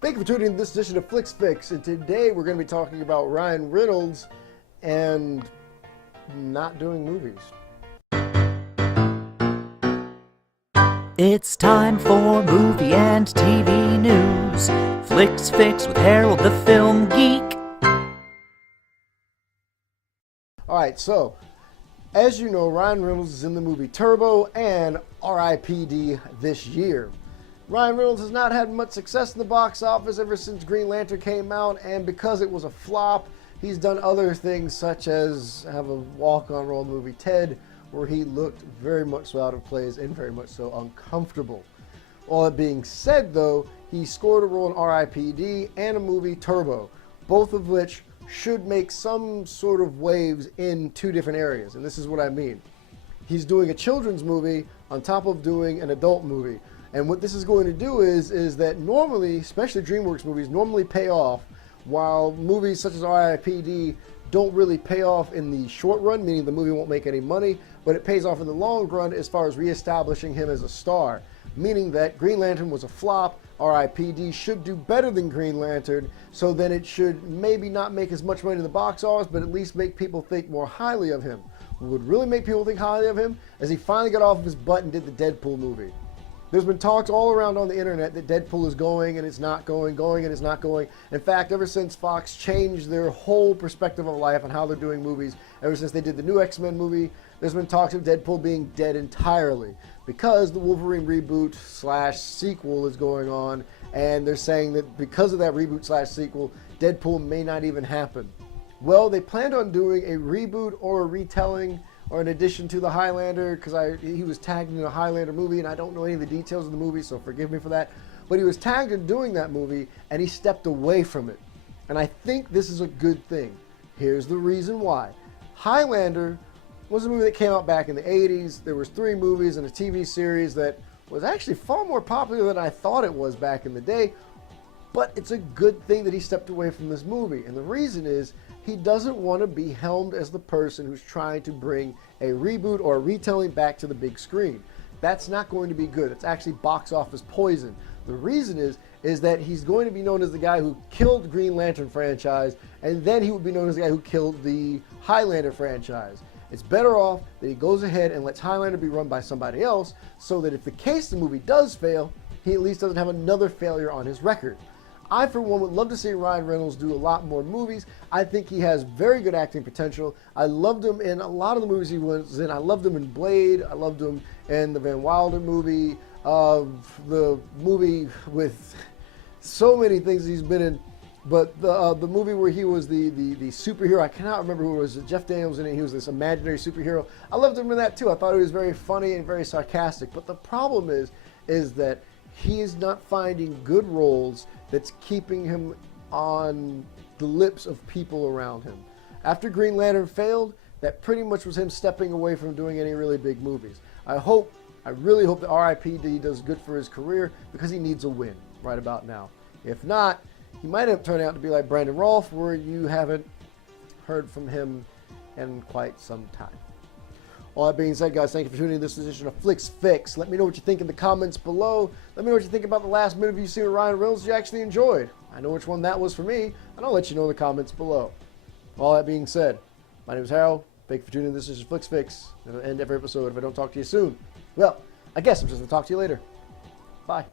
Thank you for tuning in to this edition of FlixFix, and today we're going to be talking about Ryan Reynolds and not doing movies. It's time for movie and TV news. FlixFix with Harold the Film Geek. Alright, so, as you know, Ryan Reynolds is in the movie Turbo and R.I.P.D. this year. Ryan Reynolds has not had much success in the box office ever since Green Lantern came out, and because it was a flop, he's done other things such as have a walk-on role in the movie Ted, where he looked very much so out of place and very much so uncomfortable. All that being said, though, he scored a role in R.I.P.D. and a movie Turbo, both of which should make some sort of waves in two different areas, and this is what I mean. He's doing a children's movie on top of doing an adult movie. And what this is going to do is that normally, especially DreamWorks movies, normally pay off, while movies such as R.I.P.D. don't really pay off in the short run, meaning the movie won't make any money, but it pays off in the long run as far as reestablishing him as a star. Meaning that Green Lantern was a flop, R.I.P.D. should do better than Green Lantern, so then it should maybe not make as much money in the box office, but at least make people think more highly of him. What would really make people think highly of him is he finally got off of his butt and did the Deadpool movie. There's been talks all around on the internet that Deadpool is going and it's not going, going and it's not going. In fact, ever since Fox changed their whole perspective of life and how they're doing movies, ever since they did the new X-Men movie, there's been talks of Deadpool being dead entirely because the Wolverine reboot / sequel is going on, and they're saying that because of that reboot / sequel, Deadpool may not even happen. Well, they planned on doing a reboot or a retelling or an addition to the Highlander, because he was tagged in a Highlander movie, and I don't know any of the details of the movie, so forgive me for that. But he was tagged in doing that movie, and he stepped away from it. And I think this is a good thing. Here's the reason why. Highlander was a movie that came out back in the 80s. There was 3 movies and a TV series that was actually far more popular than I thought it was back in the day. But it's a good thing that he stepped away from this movie. And the reason is he doesn't want to be helmed as the person who's trying to bring a reboot or a retelling back to the big screen. That's not going to be good. It's actually box office poison. The reason is that he's going to be known as the guy who killed the Green Lantern franchise, and then he would be known as the guy who killed the Highlander franchise. It's better off that he goes ahead and lets Highlander be run by somebody else, so that if the case the movie does fail, he at least doesn't have another failure on his record. I, for one, would love to see Ryan Reynolds do a lot more movies. I think he has very good acting potential. I loved him in a lot of the movies he was in. I loved him in Blade. I loved him in the Van Wilder movie. The movie with so many things he's been in. But the movie where he was the superhero, I cannot remember who it was. Jeff Daniels in it. He was this imaginary superhero. I loved him in that too. I thought he was very funny and very sarcastic. But the problem is that he is not finding good roles that's keeping him on the lips of people around him. After Green Lantern failed, that pretty much was him stepping away from doing any really big movies. I really hope that R.I.P.D. does good for his career, because he needs a win right about now. If not, he might end up turning out to be like Brandon Rolfe, where you haven't heard from him in quite some time. All that being said, guys, thank you for tuning in to this edition of FlixFix. Let me know what you think in the comments below. Let me know what you think about the last minute you've seen with Ryan Reynolds you actually enjoyed. I know which one that was for me, and I'll let you know in the comments below. All that being said, my name is Harold. Thank you for tuning in to this edition of FlixFix. It'll end every episode if I don't talk to you soon. Well, I guess I'm just going to talk to you later. Bye.